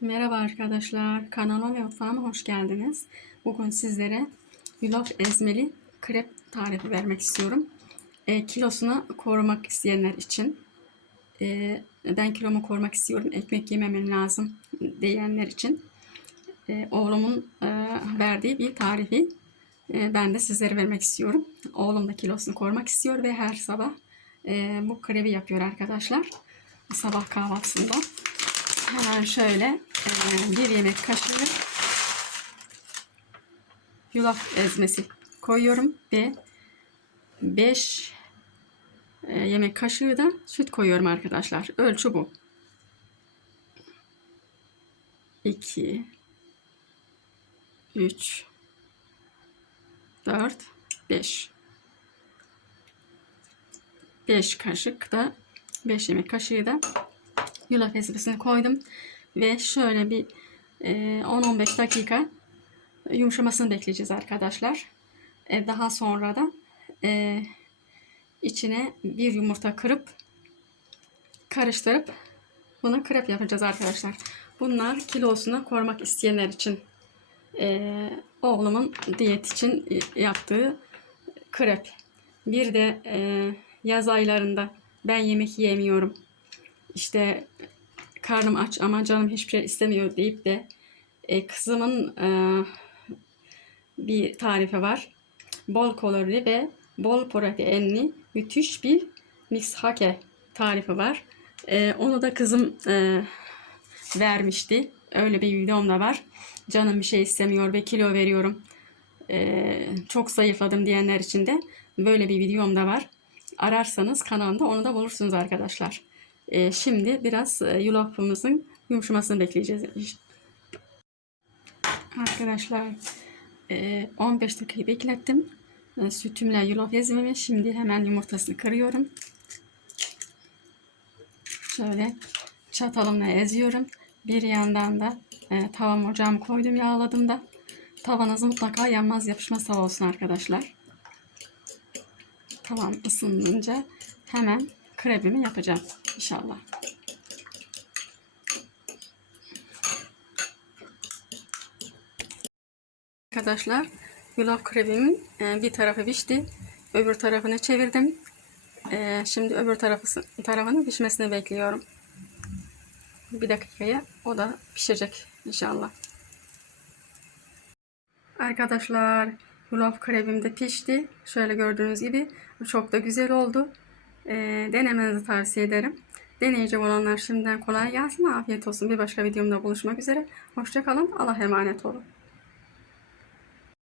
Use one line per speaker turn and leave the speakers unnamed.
Merhaba arkadaşlar, kanalıma ve mutfağıma hoş geldiniz. Bugün sizlere yulaf ezmeli krep tarifi vermek istiyorum. E, kilosunu korumak isteyenler için, e, ben kilomu korumak istiyorum, ekmek yememem lazım diyenler için e, oğlumun e, verdiği bir tarifi e, ben de sizlere vermek istiyorum. Oğlum da kilosunu korumak istiyor ve her sabah e, bu krebi yapıyor arkadaşlar. Sabah kahvaltısında. Hemen şöyle e, bir yemek kaşığı yulaf ezmesi koyuyorum ve 5 yemek kaşığı da süt koyuyorum arkadaşlar. Ölçü bu. 2 3 4 5 5 kaşık da 5 yemek kaşığı da yulaf ezmesini koydum ve şöyle bir e, 10-15 dakika yumuşamasını bekleyeceğiz arkadaşlar. E, daha sonra da e, içine bir yumurta kırıp karıştırıp bunu krep yapacağız arkadaşlar. Bunlar kilosunu korumak isteyenler için e, oğlumun diyet için yaptığı krep. Bir de e, yaz aylarında ben yemek yiyemiyorum. İşte karnım aç ama canım hiçbir şey istemiyor deyip de e, kızımın e, bir tarifi var. Bol kalorili ve bol proteinli müthiş bir mix hake tarifi var. E, onu da kızım e, vermişti. Öyle bir videom da var. Canım bir şey istemiyor ve kilo veriyorum. E, çok zayıfladım diyenler için de böyle bir videom da var. Ararsanız kanalımda onu da bulursunuz arkadaşlar. E, şimdi biraz e, yulafımızın yumuşamasını bekleyeceğiz. Arkadaşlar e, 15 dakika beklettim. E, sütümle yulaf ezmemi. Şimdi hemen yumurtasını kırıyorum. Şöyle çatalımla eziyorum. Bir yandan da e, tavam ocağımı koydum yağladım da. Tavanız mutlaka yanmaz yapışmaz tava olsun arkadaşlar. Tavam ısınınca hemen krebimi yapacağım inşallah. Arkadaşlar yulaf krebimin e, bir tarafı pişti. Öbür tarafını çevirdim. E, şimdi öbür tarafı, tarafının pişmesini bekliyorum. Bir dakikaya o da pişecek inşallah. Arkadaşlar yulaf krebim de pişti. Şöyle gördüğünüz gibi çok da güzel oldu. E, denemenizi tavsiye ederim. Deneyecek olanlar şimdiden kolay gelsin. Afiyet olsun. Bir başka videomda buluşmak üzere. Hoşçakalın. Allah emanet olun.